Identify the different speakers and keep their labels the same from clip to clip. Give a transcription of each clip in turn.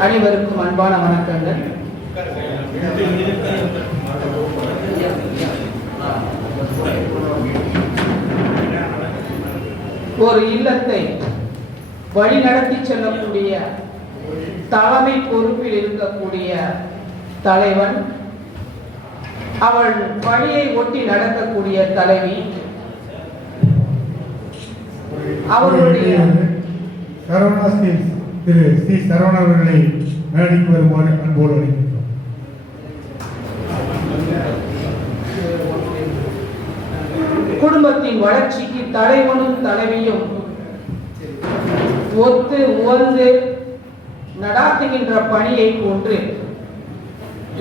Speaker 1: அனைவருக்கும் அன்பான வணக்கங்கள். ஒரு இல்லத்தை வழிநடத்தி செல்லக்கூடிய தலைமை பொறுப்பில் இருக்கக்கூடிய தலைவன் அவள் வழியை ஒட்டி நடக்கக்கூடிய தலைவி அவர்களுடைய
Speaker 2: திரு சி சரவணா அவர்களை மேடைக்கு வருமாறு அன்போடு அழைக்கின்றோம்.
Speaker 1: குடும்பத்தின் வளர்ச்சிக்கு தலைவனும் தலைவியும் ஒத்து உவந்து நடாத்துகின்ற பணியை போன்று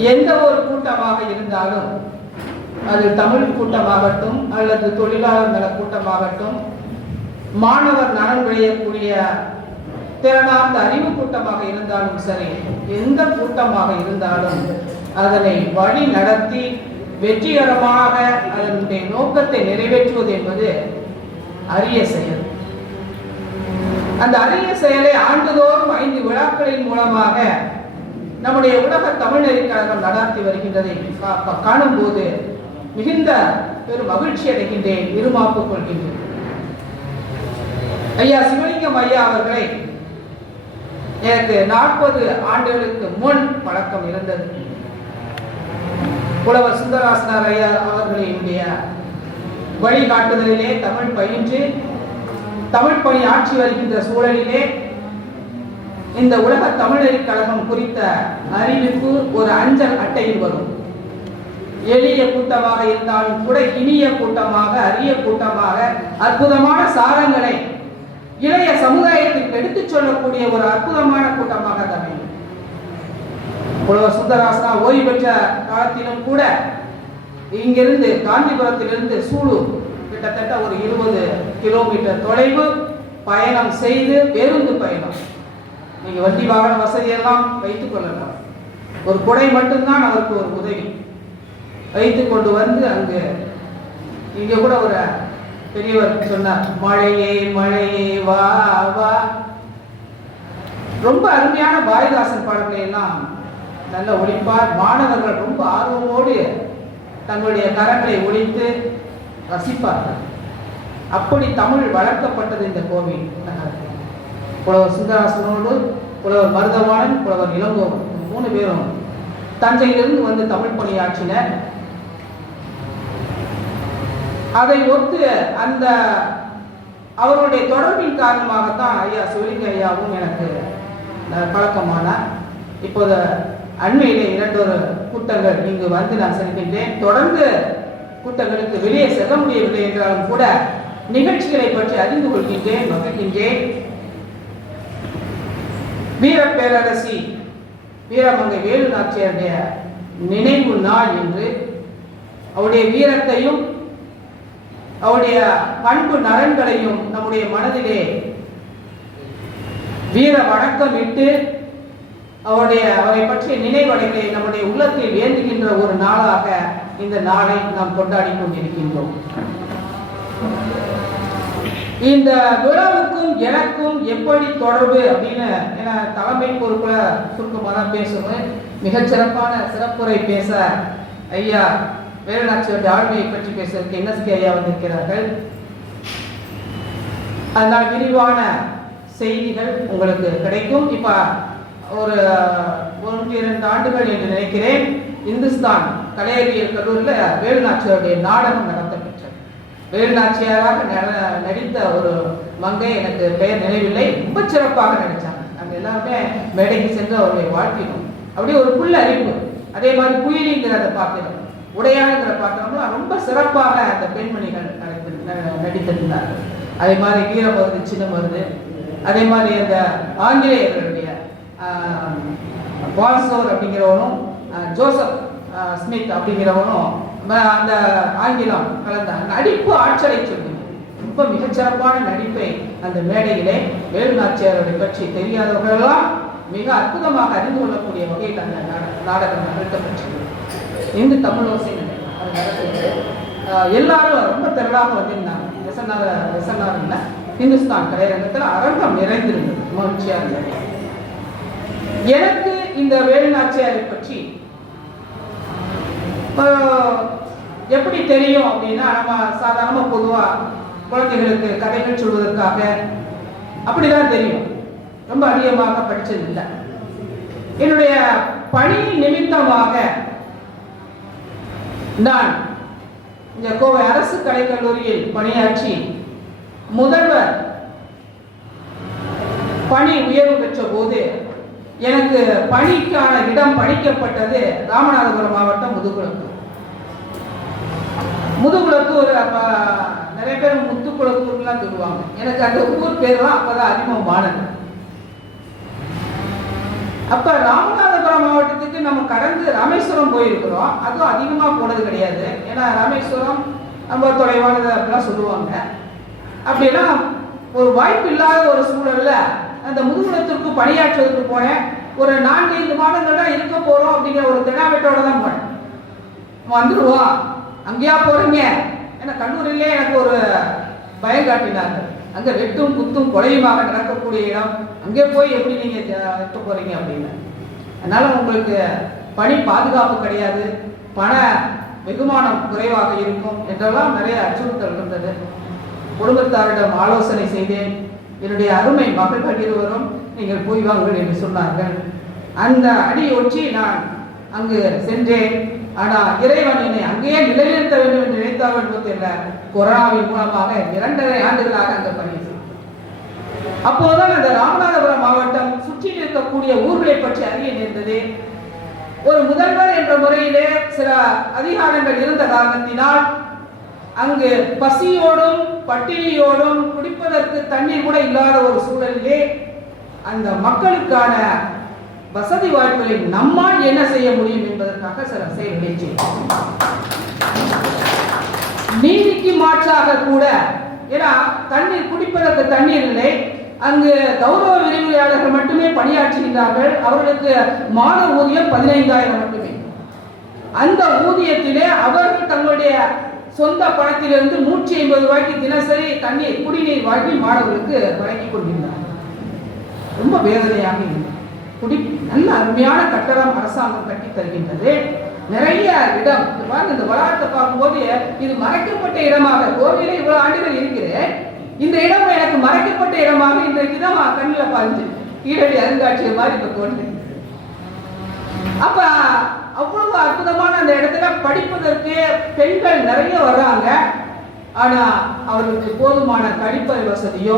Speaker 1: எந்த ஒரு கூட்டமாக இருந்தாலும் அது தமிழ் கூட்டமாகட்டும் அல்லது தொழிலாளர் நல கூட்டமாகட்டும் மாணவர் நலன் விளையக்கூடிய திறனார்ந்த அறிவு கூட்டமாக இருந்தாலும் சரி எந்த கூட்டமாக இருந்தாலும் அதனை வழி நடத்தி வெற்றிகரமாக அதனுடைய நோக்கத்தை நிறைவேற்றுவது என்பது அரிய செயல். அந்த அரிய செயலை ஆண்டுதோறும் ஐந்து விழாக்களின் மூலமாக நம்முடைய உலக தமிழ் கழகம் நடாத்தி வருகின்றதை காணும் போது மிகுந்த பெரும் மகிழ்ச்சி அடைகின்றேன் இருமாப்பு கொள்கின்றேன். ஐயா சிவலிங்கம் ஐயா அவர்களை எனக்கு நாற்பது ஆண்டுகளுக்கு முன் பழக்கம் இருந்தது. புலவர் சுந்தராசனார் ஐயா அவர்களினுடைய வழிகாட்டுதலிலே தமிழ் பயின்று தமிழ் பணி ஆட்சி வருகின்ற சூழலிலே இந்த உலக தமிழறி கழகம் குறித்த அறிவிப்பு ஒரு அஞ்சல் அட்டையில் வரும். எளிய கூட்டமாக இருந்தாலும் கூட இனிய கூட்டமாக அரிய கூட்டமாக அற்புதமான சாரங்களை இளைய சமுதாயத்திற்கு எடுத்துச் சொல்லக்கூடிய ஒரு அற்புதமான கூட்டமாக தமிழ் புலவர் சுந்தராசனா ஓய்வு பெற்ற காலத்திலும் கூட இங்கிருந்து காந்திபுரத்திலிருந்து சூலூர் கிட்டத்தட்ட ஒரு இருபது கிலோமீட்டர் தொலைவு பயணம் செய்து பேருந்து பயணம். நீங்க வண்டி வாகன வசதியெல்லாம் வைத்துக் கொள்ளலாம். ஒரு குடை மட்டும்தான் அவருக்கு ஒரு உதவி. வைத்துக் கொண்டு வந்து அங்கு இங்க கூட ஒரு பெரியவர் சொன்னார் மழையே மழையே வா வா. ரொம்ப அருமையான பாரதிதாசன் பாடல்களை எல்லாம் நல்ல ஒழிப்பார் மாணவர்கள் ரொம்ப ஆர்வமோடு தங்களுடைய கரங்களை ஒழித்து ரசிப்பார்கள். அப்படி தமிழ் வளர்க்கப்பட்டது இந்த கோவில். நகரத்தில் புலவர் சுந்தராசனோடு புலவர் மருதவாணன் புலவர் இளங்கோவன் மூணு பேரும் தஞ்சையிலிருந்து வந்து தமிழ் பணியாற்றினர். அதை ஒத்து அந்த அவருடைய தொடர்பின் காரணமாகத்தான் ஐயா சிவலிங்க ஐயாவும் எனக்கு பழக்கமான இப்போது அண்மையிலே இரண்டொரு கூட்டங்கள் இங்கு வந்து நான் செல்கின்றேன். தொடர்ந்து கூட்டங்களுக்கு வெளியே செல்ல முடியவில்லை என்றாலும் கூட நிகழ்ச்சிகளை பற்றி அறிந்து கொள்கின்றேன் மகிழ்கின்றேன் வீர பேரரசி வீரமங்கை வேலு நாச்சியாருடைய நினைவு நாள் என்று அவருடைய வீரத்தையும் அவருடைய பண்பு நலன்களையும் நம்முடைய மனதிலே வீர வணக்கம் இட்டு அவருடைய அவரை பற்றிய நினைவடைகளை நம்முடைய உள்ளத்தில் ஏந்துகின்ற ஒரு நாளாக இந்த நாளை நாம் கொண்டாடி கொண்டிருக்கின்றோம். இந்த விழாவுக்கும் எனக்கும் எப்படி தொடர்பு அப்படின்னு என தலைமை பொறுப்புல சுருக்கமாக தான் பேசணும் மிகச்சிறப்பான சிறப்புரை பேச ஐயா வேலுநாச்சியோட ஆளுமையை பற்றி பேசுவதற்கு என்எஸ்கே ஐயா வந்திருக்கிறார்கள்? அதனால் விரிவான செய்திகள் உங்களுக்கு கிடைக்கும். இப்ப ஒரு ஒன்று இரண்டு ஆண்டுகள் என்று நினைக்கிறேன். இந்துஸ்தான் கலையறிவியல் கல்லூரியில் வேலுநாச்சியாருடைய நாடகம் நடத்தப்பெற்றது. வேலுநாச்சியாராக நட- நடித்த ஒரு மங்கை எனக்கு பெயர் நினைவில்லை. ரொம்ப சிறப்பாக நடித்தாங்க நாங்கள் எல்லாருமே மேடைக்கு சென்று அவருடைய வாழ்த்தினோம். அப்படியே ஒரு புல் அறிவு அதே மாதிரி குயிலிங்கிற அந்த பாத்திரம் உடையாளுங்கிற ரொம்ப சிறப்பாக அந்த பெண்மணிகள் நடித்திருந்தார்கள். அதே மாதிரி வீரமருது சின்னமருது அதே மாதிரி அந்த ஆங்கிலேயர்களுடைய பால்சோர் அப்படிங்கிறவனும் ஜோசப் ஸ்மித் அப்படிங்கிறவனும் ம- அந்த ஆங்கிலம் கலந்த நடிப்பு ஆட்சரை சொல்லுங்க ரொம்ப மிகச்சிறப்பான நடிப்பை அந்த மேடையிலே வேலுநாச்சியாரோட பற்றி தெரியாதவர்களெல்லாம் மிக அற்புதமாக அறிந்து கொள்ளக்கூடிய வகையில் அந்த நாடகம் நிகழ்த்தப்பட்டது எங்க தமிழ் ஓசை எல்லாரும் ரொம்ப திரளாக வந்திருந்தாங்க எஸ்என்ஆர் எஸ்என்ஆர் இல்லை இந்துஸ்தான் கலையரங்கத்தில் அரங்கம் நிறைந்திருந்தது. மகிழ்ச்சியாக இருந்தது. எனக்கு இந்த வேலுநாச்சியாரை பற்றி எப்படி தெரியும் அப்படின்னா நம்ம சாதாரணமாக பொதுவாக குழந்தைகளுக்கு கதைகள் சொல்வதற்காக அப்படிதான் தெரியும். ரொம்ப அதிகமாக படித்தது இல்லை. என்னுடைய பணி நிமித்தமாக நான் இந்த கோவை அரசு கலைக்கல்லூரியில் பணியாற்றி முதல்வர் பணி உயர்வு பெற்ற போது எனக்கு பணிக்கான இடம் பணிக்கப்பட்டது ராமநாதபுரம் மாவட்டம் முதுகுளத்தூர். முதுகுளத்தூர் அப்ப நிறைய பேர் முத்துக்குளத்தூர்லாம் சொல்லுவாங்க. எனக்கு அந்த ஊர் பேர்லாம் அப்பதான் அறிமுகமானது அப்ப ராமநாதபுரம் மாவட்டத்தில் நம்ம கடந்து ராமேஸ்வரம் போயிருக்கிறோம். அதுவும் அதிகமாக போனது கிடையாது. ஏன்னா ராமேஸ்வரம் ரொம்ப தொலைவானது அப்படிலாம் சொல்லுவாங்க. அப்படின்னா ஒரு வாய்ப்பு இல்லாத ஒரு சூழலில் அந்த முதுகுலத்திற்கு பணியாற்றுவதற்கு போனேன். ஒரு நான்கு ஐந்து மாதங்கள் தான் இருக்க போகிறோம் அப்படிங்கிற ஒரு திடாவெட்டோட தான் போனேன். வந்துடுவோம் அங்கேயா போறீங்க. ஏன்னா கண்ணூரிலே எனக்கு ஒரு பயம் காட்டினாங்க. அங்கே வெட்டும் குத்தும் கொலையுமாக நடக்கக்கூடிய இடம். அங்கே போய் எப்படி நீங்கள் போகிறீங்க அப்படின்னு. அதனால் உங்களுக்கு பணி பாதுகாப்பு கிடையாது. பண வெகுமானம் குறைவாக இருக்கும் என்றெல்லாம் நிறைய அச்சுறுத்தல் இருந்தது. குடும்பத்தாரிடம் ஆலோசனை செய்தேன். என்னுடைய அருமை மகள்கள் இருவரும் நீங்கள் போய் வாங்கள் என்று சொன்னார்கள். அந்த அடியொற்றி நான் அங்கு சென்றேன். ஆனால் இறைவன் என்னை அங்கேயே நிலைநிறுத்த வேண்டும் என்று நினைத்தார் என்பது கொரோனாவின் மூலமாக இரண்டரை ஆண்டுகளாக அந்த பணி செய்தேன். அப்போதுதான் அந்த ராமநாதபுரம் மாவட்டம் இருக்கக்கூடிய ஊர்களை பற்றி அறிய நேர்ந்தது. ஒரு முதல்வர் என்ற முறையிலே சில அதிகாரங்கள் இருந்த காரணத்தினால் அங்கு பசியோடும் பட்டினியோடும் குடிப்பதற்கு தண்ணீர் கூட இல்லாத ஒரு சூழலிலே அந்த மக்களுக்கான வசதி வாய்ப்புகளை நம்மால் என்ன செய்ய முடியும் என்பதற்காக சில செயல்களை செய்தோம். நீதிக்கு மாற்றாக கூட ஏன்னா தண்ணீர் குடிப்பதற்கு தண்ணீர் இல்லை அங்கு கௌரவ விரிவுரையாளர்கள் மட்டுமே பணியாற்றுகின்றார்கள். அவர்களுக்கு மாத ஊதியம் பதினைந்தாயிரம் மட்டுமே. அந்த ஊதியத்திலே அவர்கள் தங்களுடைய சொந்த பணத்திலிருந்து நூற்றி ஐம்பது ரூபாய்க்கு தினசரி தண்ணீர் குடிநீர் வாங்கி மாணவர்களுக்கு வழங்கி கொள்கின்றார்கள் ரொம்ப வேதனையாக இருந்தது குடி நல்ல அருமையான கட்டடம் அரசாங்கம் கட்டி தருகின்றது. நிறைய இடம் பாருங்க இந்த வளாகத்தை பார்க்கும்போது இது மறைக்கப்பட்ட இடமாக கோவிலே இவ்வளவு ஆண்டுகள் இருக்கிறேன் இந்த இடம் எனக்கு மறைக்கப்பட்ட இடமாக இன்றைக்கு தான் கண்ணில் பாஞ்சு ஈரடி அருங்காட்சியகம் மாதிரி இப்போ தோன்று அப்ப அவ்வளவு அற்புதமான அந்த இடத்துல படிப்பதற்கு பெண்கள் நிறைய வர்றாங்க. ஆனா அவர்களுக்கு போதுமான கழிப்பறை வசதியோ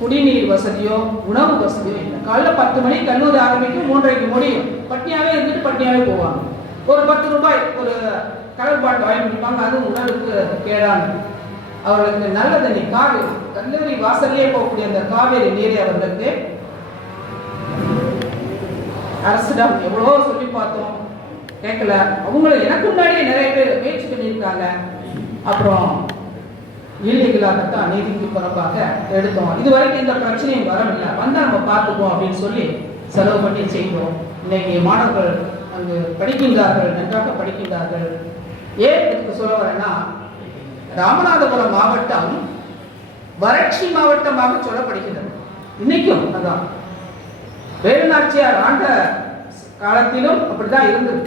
Speaker 1: குடிநீர் வசதியோ உணவு வசதியோ இல்லை. காலைல பத்து மணிக்கு கல்லூரி ஆரம்பிக்கும் மூன்றரைக்கு முடியும். பட்னியாவே இருந்துட்டு பட்னியாவே போவாங்க. ஒரு பத்து ரூபாய் ஒரு கடல் பாட்டு வாங்கி குடிப்பாங்க. அதுவும் உடலுக்கு கேடானது அவர்களுக்கு நல்ல தண்ணி காவிரி கல்லூரி வாசலே போகக்கூடிய அந்த காவேரி நீரை அவர்களுக்கு அரசிடம் எவ்வளவோ சொல்லி பார்த்தோம். கேட்கல. அவங்களும் எனக்கு முன்னாடியே நிறைய பேர் முயற்சி பண்ணியிருக்காங்க. அப்புறம் இல்லீகலாகத்தான் நீதிக்கு புறம்பாக எடுத்தோம். இது வரைக்கும் இந்த பிரச்சனையும் வரவில்லை. வந்தால் நம்ம பார்த்துப்போம் அப்படின்னு சொல்லி செலவு பண்ணி செய்தோம் இன்னைக்கு மாணவர்கள் அங்கு படிக்கின்றார்கள் நன்றாக படிக்கின்றார்கள். ஏன் இதுக்கு சொல்ல வரேன்னா ராமநாதபுரம் மாவட்டம் வறட்சி மாவட்டமாக சொல்லப்படுகிறது இன்னைக்கும் அதான். வேலுநாச்சியார் ஆண்ட காலத்திலும் அப்படிதான் இருந்தது.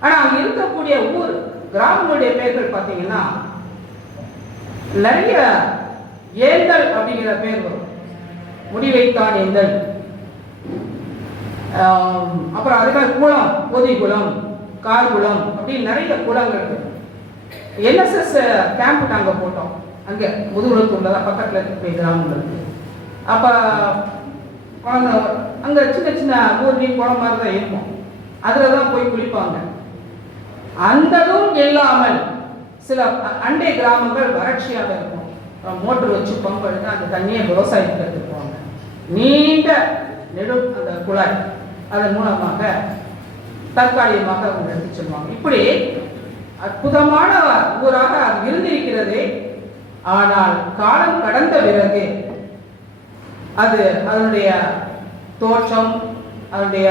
Speaker 1: ஆனா அங்க இருக்கக்கூடிய ஊர் கிராமங்களுடைய பெயர்கள் பார்த்தீங்கன்னா நிறைய ஏந்தல் அப்படிங்கிற பேர் வரும். முடிவைத்தான் ஏந்தல். ஆம், அப்புறம் அதுக்காக குளம் பொதி குளம் கார்குளம் அப்படின்னு நிறைய குளங்கள் இருக்கு. என்எஸ்எஸ் கேம்ப் நாங்கள் போட்டோம். அங்கே முதுகுளத்தூர்ல தான் பக்கத்தில் இருக்கக்கூடிய கிராமங்களுக்கு அப்போ குழந்தை அங்கே சின்ன சின்ன ஊர்னி குளம் மாதிரி தான் இருக்கும். அதில் தான் போய் குளிப்பாங்க. அந்ததும் இல்லாமல் சில அண்டை கிராமங்கள் வறட்சியாக இருக்கும். மோட்டர் வச்சு பம்ப் எடுத்து அந்த தண்ணியை விவசாயத்துக்கு எடுத்துக்குவாங்க. நீண்ட நெடும் அந்த குழாய். அதன் மூலமாக தற்காலிகமாக அவங்க எடுத்து செல்வாங்க. இப்படி அற்புதமான ஊராக அது இருந்திருக்கிறது. ஆனால் காலம் கடந்த பிறகு அது அதனுடைய தோற்றம் அதனுடைய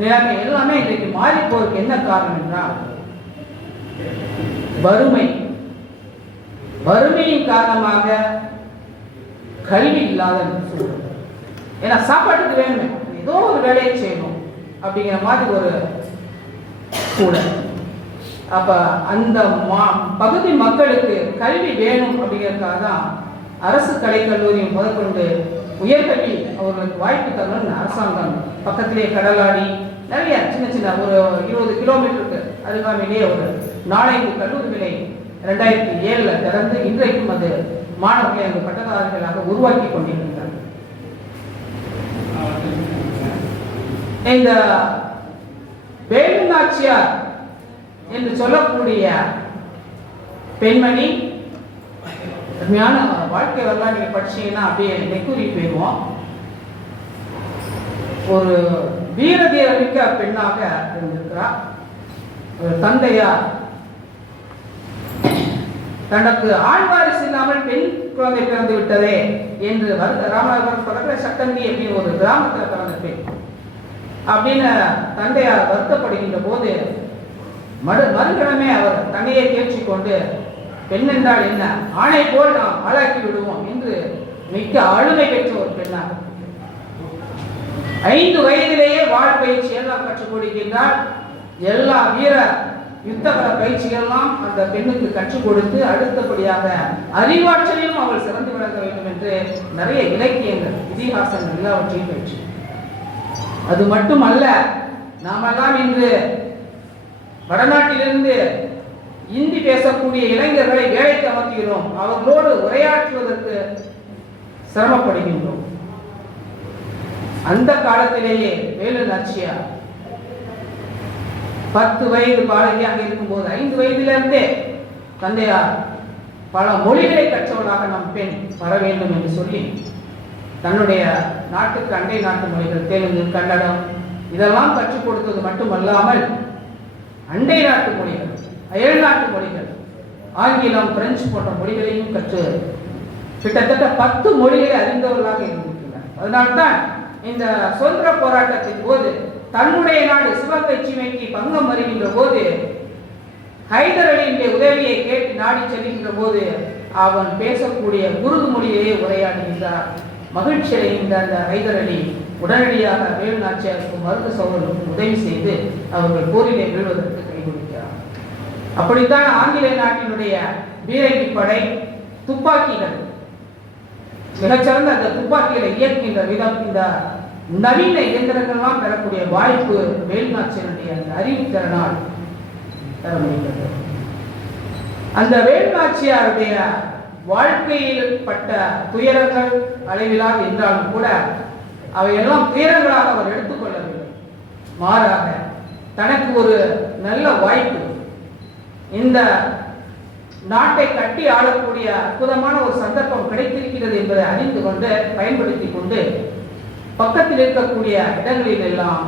Speaker 1: நிலைமை எல்லாமே இன்றைக்கு மாறி போருக்கு என்ன காரணம் என்றால் வறுமை. வறுமையின் காரணமாக கல்வி இல்லாத சூழல் ஏன்னா சாப்பாட்டுக்கு வேணுமே ஏதோ ஒரு வேலையை செய்யணும் அப்படிங்கிற மாதிரி ஒரு சூழல். அப்போ அந்த மா- பகுதி மக்களுக்கு கல்வி வேணும் அப்படிங்கிறதுக்காக தான் அரசு கலைக்கல்லூரி முதற்கொண்டு உயர்கல்வி அவர்களுக்கு வாய்ப்பு தரணும்னு அரசாங்கம் பக்கத்திலே கடலாடி நிறைய சின்ன சின்ன ஒரு இருபது கிலோமீட்டருக்கு அருகாமையிலேயே ஒரு நாளைக்கு கல்லூரிகளை ரெண்டாயிரத்தி ஏழில் திறந்து இன்றைக்கும் அது மாணவர்களை அங்கு பட்டதாரிகளாக உருவாக்கி கொண்டிருக்கிறார்கள் இந்த வேலுநாச்சியார் என்று சொல்லக்கூடிய பெண்மணி அருமையான வாழ்க்கை வரலாம் நீங்க படிச்சீங்கன்னா அப்படியே நெக்குறி போயிடுவோம். ஒரு வீர தீரமிக்க பெண்ணாக இருந்திருக்கிறார். ஒரு தந்தையார். தனக்கு ஆழ்வாரிசு இல்லாமல் பெண் குழந்தை பிறந்து விட்டதே என்று வருத்த ராமநாதபுரம் பக்கத்தில் சட்டந்தி அப்படின்னு ஒரு கிராமத்தில் பிறந்த பெண். அப்படின்னு தந்தையார் வருத்தப்படுகின்ற போது மறு மறுகணமே அவர் தங்கையை தேர்ச்சி கொண்டு பெண் என்றால் என்ன? ஆணை போல் நாம் ஆளாக்கி விடுவோம் என்று மிக்க ஆளுமை பெற்ற ஒரு பெண்ணாக ஐந்து வயதிலேயே வாழ் பயிற்சி எல்லாம் கற்றுக்கொடுக்கின்றார் எல்லா வீர யுத்த பயிற்சிகள்லாம் அந்த பெண்ணுக்கு கற்றுக் கொடுத்து அடுத்தபடியாக அறிவாற்றலையும் அவள் சிறந்து விளங்க வேண்டும் என்று நிறைய இலக்கியங்கள் இதிகாசங்கள் எல்லாவற்றையும் பயிற்சி. அது மட்டுமல்ல நாமெல்லாம் இன்று வடநாட்டிலிருந்து இந்தி பேசக்கூடிய இளைஞர்களை வேலைக்கு அமர்த்துகிறோம். அவர்களோடு உரையாற்றுவதற்கு சிரமப்படுகின்றோம். அந்த காலத்திலேயே வேலு நாச்சியார் பத்து வயது பாலகியாக இருக்கும்போது ஐந்து வயதிலிருந்தே தந்தையார் பல மொழிகளை கற்றவளாக நம் பெண் வர வேண்டும் என்று சொல்லி தன்னுடைய நாட்டுக்கு அண்டை நாட்டு மொழிகள் தெலுங்கு கன்னடம் இதெல்லாம் கற்றுக் கொடுத்தது மட்டுமல்லாமல் அண்டை நாட்டு மொழிகள் அயல் நாட்டு மொழிகள் ஆங்கிலம் பிரெஞ்சு போன்ற மொழிகளையும் கற்று கிட்டத்தட்ட பத்து மொழிகளை அறிந்தவர்களாக இருந்திருக்கிறார் அதனால்தான் இந்த சுதந்திர போராட்டத்தின் போது தன்னுடைய நாடு சிவகங்கை சீமைக்கு பங்கம் வருகின்ற போது ஹைதர் அலியினுடைய உதவியை கேட்டு நாடி செல்கின்ற போது அவன் பேசக்கூடிய உருது மொழியிலேயே உரையாடுகின்றார். மகிழ்ச்சி அடைகின்ற அந்த ஹைதர் அலி. உடனடியாக மேல் நாச்சியாருக்கும் மருது சகோதரருக்கும் உதவி செய்து அவர்கள் போரிலே மீழ்வதற்கு கை கொடுக்கிறார். அப்படித்தான் ஆங்கிலேய நாட்டினுடைய பீரங்கி படை துப்பாக்கிகள் மிகச்சிறந்த அந்த துப்பாக்கிகளை இயக்குகின்ற விதம் இந்த நவீன இயந்திரங்கள்லாம் பெறக்கூடிய வாய்ப்பு வேல்நாச்சியனுடைய அந்த அறிவுத்திறனால் பெற முடிகிறது அந்த வேலுநாச்சியாருடைய வாழ்க்கையில் பட்ட துயரங்கள் அளவிலாது என்றாலும் கூட அவையெல்லாம் பேரங்களாக அவர் எடுத்துக்கொள்ளவில்லை மாறாக தனக்கு ஒரு நல்ல வாய்ப்பு. இந்த நாட்டை கட்டி ஆளக்கூடிய அற்புதமான ஒரு சந்தர்ப்பம் கிடைத்திருக்கிறது என்பதை அறிந்து கொண்டு பயன்படுத்தி கொண்டு பக்கத்தில் இருக்கக்கூடிய இடங்களில் எல்லாம்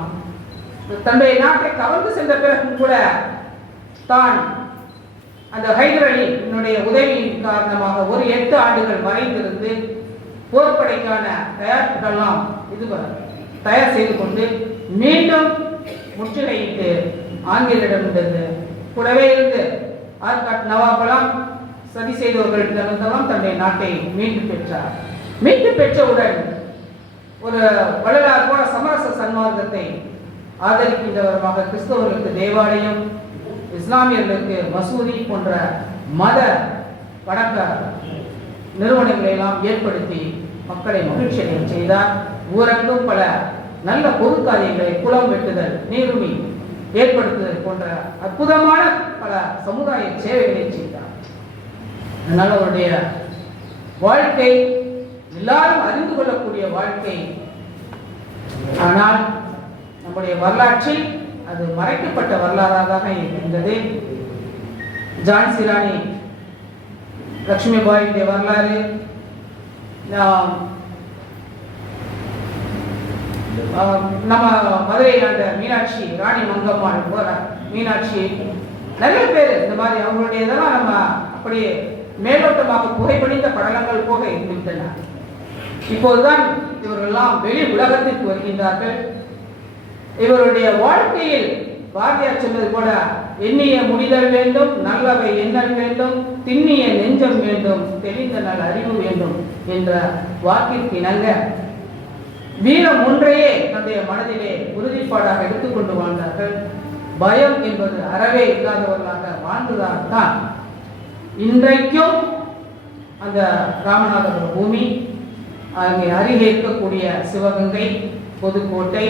Speaker 1: தன்னுடைய நாட்டை கவர்ந்து சென்ற பிறகும் கூட தான் அந்த ஹைதர் என்னுடைய உதவியின் காரணமாக ஒரு எட்டு ஆண்டுகள் மறைந்திருந்து போர்ப்படைக்கான தயாரிப்புகள்லாம் இது தயார் செய்து கொண்டு மீண்டும் முற்றுகையிட்டு ஆங்கிலரிடமிருந்து கூடவே இருந்து ஆர்காட் நவாபலாம் சதி செய்தவர்களிடமிருந்தெல்லாம் தன்னுடைய நாட்டை மீண்டு பெற்றார். மீண்டு பெற்றவுடன் ஒரு வள்ளலார் போல சமரச சன்மார்க்கத்தை ஆதரிக்கின்றவருமாக கிறிஸ்தவர்களுக்கு தேவாலயம் இஸ்லாமியர்களுக்கு மசூதி போன்ற மத வணக்க நிறுவனங்களை எல்லாம் ஏற்படுத்தி மக்களை மகிழ்ச்சி செய்தார். ஊரங்கும் பல நல்ல பொருட்காரியங்களை குளம் வெட்டுதல் நீருமி ஏற்படுத்துதல் போன்ற அற்புதமான பல சமுதாய சேவைகளை செய்தார். அதனால் அவருடைய வாழ்க்கை எல்லாரும் அறிந்து கொள்ளக்கூடிய வாழ்க்கை. ஆனால் நம்முடைய வரலாற்றில் அது மறைக்கப்பட்ட வரலாறாக இருந்தது. இருக்கின்றது ஜான்சி லட்சுமிபாயினுடைய வரலாறு. நாம் ஆஹ், நம்ம மதுரையில் ஆண்ட மீனாட்சி ராணி மங்கம்மாள் போற மீனாட்சி. நிறைய பேர் இந்த மாதிரி அவங்களுடைய இதெல்லாம் நம்ம அப்படியே மேலோட்டமாக புகைப்படிந்த படலங்கள் போக இருந்துவிட்டன இப்போதுதான் இவர்களெல்லாம் வெளி உலகத்திற்கு வருகின்றார்கள். இவருடைய வாழ்க்கையில் பாரதியார் சொன்னது போல எண்ணிய முடிதல் வேண்டும் நல்லவை எண்ணல் வேண்டும் திண்ணிய நெஞ்சம் வேண்டும் தெளிந்த நல் அறிவு வேண்டும் என்ற வாக்கிற்கு இணங்க வீரம் ஒன்றையே தன்னுடைய மனதிலே உறுதிப்பாடாக எடுத்துக்கொண்டு வாழ்ந்தார்கள். பயம் என்பது அறவே இல்லாதவர்களாக வாழ்ந்ததால் தான் இன்றைக்கும் அந்த ராமநாதபுரம் பூமி அங்கே அருகே இருக்கக்கூடிய சிவகங்கை புதுக்கோட்டை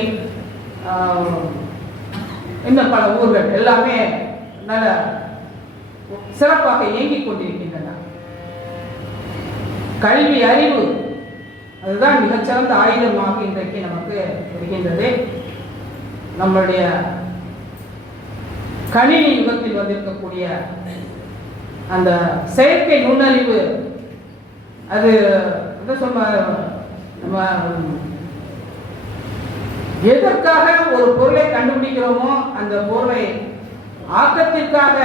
Speaker 1: இன்னும் பல ஊர்கள் எல்லாமே நல்ல சிறப்பாக இயங்கிக் கொண்டிருக்கின்றன. கல்வி அறிவு அதுதான் மிகச்சிறந்த ஆயுதமாக இன்றைக்கு நமக்கு இருக்கின்றது நம்மளுடைய கணினி யுகத்தில் வந்திருக்கக்கூடிய அந்த செயற்கை நுண்ணறிவு அது என்ன சொல்ல நம்ம எதற்காக ஒரு பொருளை கண்டுபிடிக்கிறோமோ அந்த பொருளை ஆக்கத்திற்காக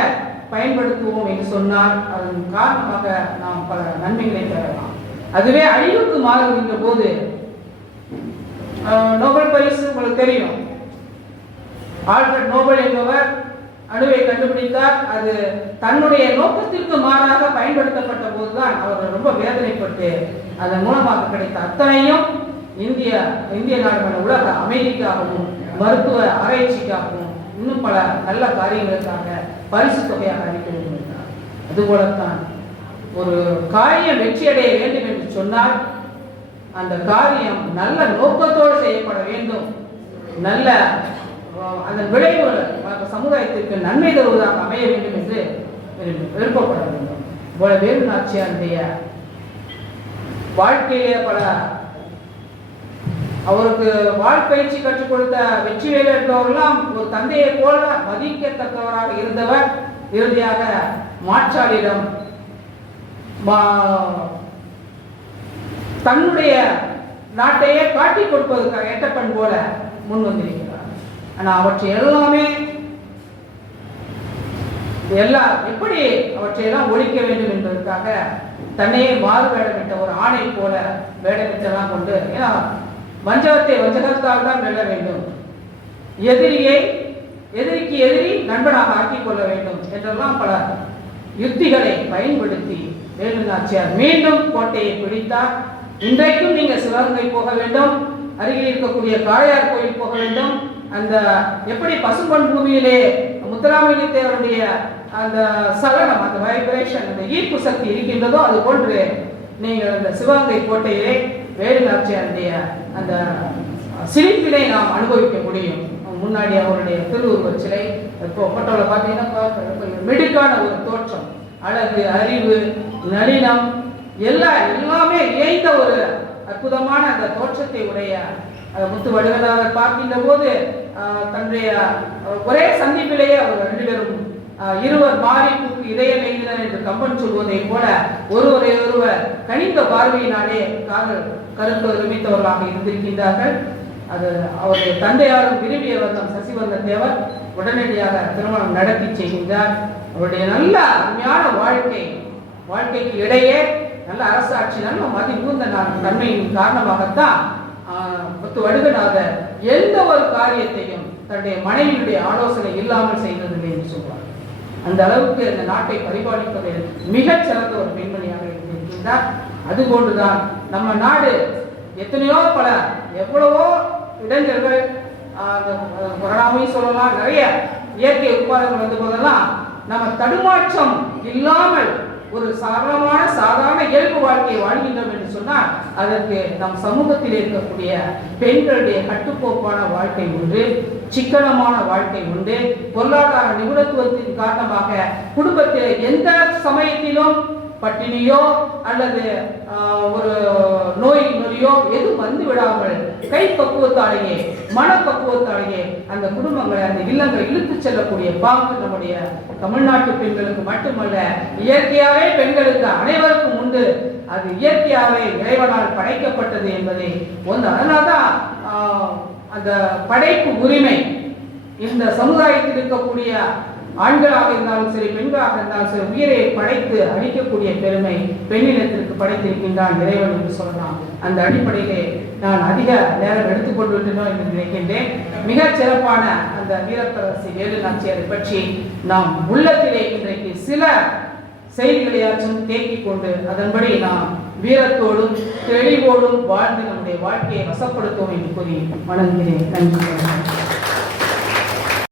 Speaker 1: பயன்படுத்துவோம் என்று சொன்னால் அதன் காரணமாக நாம் பல நன்மைகளை பெறலாம். அதுவே அழிவுக்கு மாறுகின்ற போது நோபல் பரிசு உங்களுக்கு தெரியும். ஆல்ஃபிரட் நோபல் என்பவர் அணுவை கண்டுபிடித்தார். அது தன்னுடைய நோக்கத்திற்கு மாறாக பயன்படுத்தப்பட்ட போதுதான் அவர் ரொம்ப வேதனைப்பட்டு அதன் மூலமாக கிடைத்த அத்தனையும் இந்திய இந்திய நாடுகள் உலக அமைதிக்காகவும் மருத்துவ ஆராய்ச்சிக்காகவும் இன்னும் பல நல்ல காரியங்களுக்காக பரிசு தொகையாக அளிக்க வேண்டும் என்றார் அதுபோலத்தான் ஒரு காரியம் வெற்றியடைய வேண்டும் என்று சொன்னால் அந்த காரியம் நல்ல நோக்கத்தோடு செய்யப்பட வேண்டும். நல்ல அந்த அதன் விளைவு சமுதாயத்திற்கு நன்மை தருவதாக அமைய வேண்டும் என்று விருப்பப்பட வேண்டும். போல வேலு நாச்சியாருடைய வாழ்க்கையிலே பல அவருக்கு வாழ்பயிற்சி கற்றுக் கொடுத்த வெற்றிவேலு என்பவரெல்லாம் ஒரு தந்தையை போல மதிக்கத்தக்கவராக இருந்தவர் இறுதியாக மாற்றாளிடம் மா- தன்னுடைய நாட்டையே காட்டிக் கொடுப்பதற்காக எட்டப்பன் போல முன் வந்திருக்கிறார். ஆனால் அவற்றை எல்லாமே எல்லாம் எப்படி அவற்றையெல்லாம் ஒழிக்க வேண்டும் என்பதற்காக தன்னையே மாறு வேடமிட்ட ஒரு ஆணை போல வேடமிட்டெல்லாம் கொண்டு ஏன்னா வஞ்சகத்தை வஞ்சகத்தால் தான் வெல்ல வேண்டும். எதிரியை எதிரிக்கு எதிரி நண்பனாக ஆக்கிக் கொள்ள வேண்டும் என்றெல்லாம் பல யுக்திகளை பயன்படுத்தி வேலு நாச்சியார் மீண்டும் கோட்டையை பிடித்தார். இன்றைக்கும் நீங்கள் சிவகங்கை போக வேண்டும். அருகில் இருக்கக்கூடிய காளையார் கோயில் போக வேண்டும். அந்த எப்படி பசும்பன் பூமியிலே முத்துராமலிங்க தேவருடைய அந்த சலனம் அந்த வைப்ரேஷன் அந்த ஈர்ப்பு சக்தி இருக்கின்றதோ அது போன்று நீங்கள் அந்த சிவகங்கை கோட்டையிலே வேலு நாச்சியாருடைய அந்த சிரிப்பினை நாம் அனுபவிக்க முடியும். முன்னாடி அவருடைய திருவுருவ சிலை இப்போ போட்டோவில் பார்த்தீங்கன்னா மெடுக்கான ஒரு தோற்றம். அழகு அறிவு நளினம் எல்லா எல்லாமே இணைந்த ஒரு அற்புதமான அந்த தோற்றத்தை உடைய முத்து வடுகநாதர் பார்க்கின்ற போது தன்னுடைய ஒரே சந்திப்பிலேயே அவர் ரெண்டு பேரும் இருவர் மாறி கூட்டு இதயம் என்று கம்பன் சொல்வதை போல ஒருவரை ஒருவர் கனிந்த பார்வையினாலே காதல் கருத்து நிமித்தவர்களாக இருந்திருக்கின்றார்கள். அது அவருடைய தந்தையாரும் விரும்பியவர் நம் சசிவந்த தேவர். உடனடியாக திருமணம் நடத்தி செய்கின்றார். அவருடைய நல்ல அருமையான வாழ்க்கை வாழ்க்கைக்கு இடையே நல்ல அரசாட்சி நல்ல மதி ஊர்ந்த தன்மையின் காரணமாகத்தான் முத்து வடுகநாதர் எந்த ஒரு காரியத்தையும் தன்னுடைய மனைவியுடைய ஆலோசனை இல்லாமல் செய்ததில்லை என்று சொல்வார். அந்த அளவுக்கு இந்த நாட்டை பரிபாலிப்பதில் மிகச் சிறந்த ஒரு பெண்மணியாக இருந்திருக்கின்றார். அதுபோன்றுதான் நம்ம நாடு எத்தனையோ பல எவ்வளவோ இளைஞர்கள் கொரோனாவையும் சொல்லலாம் நிறைய இயற்கை உட்பாதங்கள் வந்த போதெல்லாம் நம்ம தடுமாற்றம் இல்லாமல் ஒரு சாதாரணமான சாதாரண இயல்பு வாழ்க்கையை வாழ்கின்றோம் என்று சொன்னால் அதற்கு நம் சமூகத்தில் இருக்கக்கூடிய பெண்களுடைய கட்டுக்கோப்பான வாழ்க்கை உண்டு சிக்கனமான வாழ்க்கை உண்டு. பொருளாதார நிபுணத்துவத்தின் காரணமாக குடும்பத்தில் எந்த சமயத்திலும் பட்டினியோ அல்லது ஒரு நோய் நொறியோ எதுவும் வந்து விடாமல் கை பக்குவத்தாலேயே மனப்பக்குவத்தாலேயே அந்த குடும்பங்களை அந்த இல்லங்களை இழுத்துச் செல்லக்கூடிய பாங்கு நம்முடைய தமிழ்நாட்டு பெண்களுக்கு மட்டுமல்ல இயற்கையாகவே பெண்களுக்கு அனைவருக்கும் உண்டு. அது இயற்கையாகவே இறைவனால் படைக்கப்பட்டது என்பதை. ஒன்று அதனால்தான் அந்த படைப்பு உரிமை இந்த சமுதாயத்தில் இருக்கக்கூடிய ஆண்களாக இருந்தாலும் சரி பெண்களாக இருந்தாலும் சரி உயிரை படைத்து அழிக்கக்கூடிய பெருமை பெண்ணினத்திற்கு படைத்திருக்கின்றான் இறைவன் என்று சொல்லலாம். அந்த அடிப்படையிலே நான் அதிக நேரம் எடுத்துக்கொண்டு விட்டனோ என்று நினைக்கின்றேன். மிகச் சிறப்பான அந்த வீரப்பரசி வேலு நாச்சியாரை பற்றி நாம் உள்ளத்திலே இன்றைக்கு சில செய்திகளையாச்சும் தேக்கிக் கொண்டு அதன்படி நாம் வீரத்தோடும் தெளிவோடும் வாழ்ந்து நம்முடைய வாழ்க்கையை வசப்படுத்துவோம் என்று கூறி வணங்குகிறேன். நன்றி.